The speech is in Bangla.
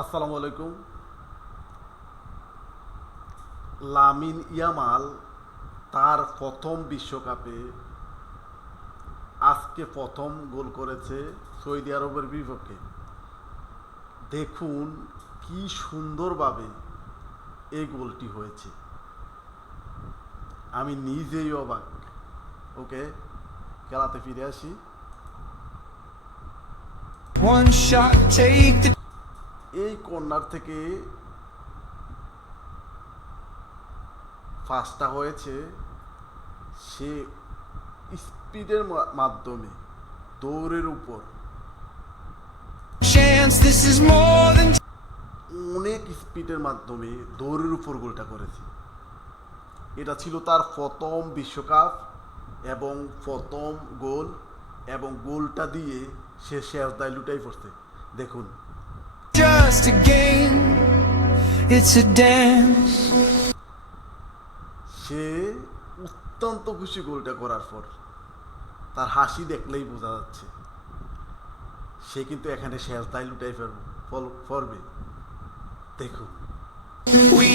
আসসালামু আলাইকুম। লামিন ইয়ামাল তার প্রথম বিশ্বকাপে আজকে প্রথম গোল করেছে সৌদি আরবের বিপক্ষে। দেখুন কি সুন্দরভাবে এই গোলটি হয়েছে, আমি নিজেই অবাক। ওকে, খেলাতে ফিরে আসি। One shot, take the এই কর্নার থেকে ফার্স্টটা হয়েছে সে স্পিডের মাধ্যমে, দৌড়ের উপর chance. This is more than অনেক স্পিডের মাধ্যমে দৌড়ের উপর গোলটা করেছে। এটা ছিল তার প্রথম বিশ্বকাপ এবং প্রথম গোল, এবং গোলটা দিয়ে সে শেষদায় লুটাই পড়ছে। দেখুন just a game. It's a dance. সে অত্যন্ত খুশি গোলটা করার পর, তার হাসি দেখলেই বোঝা যাচ্ছে সে কিন্তু এখানে শেষদায় লুটাই পড়বে। দেখুন We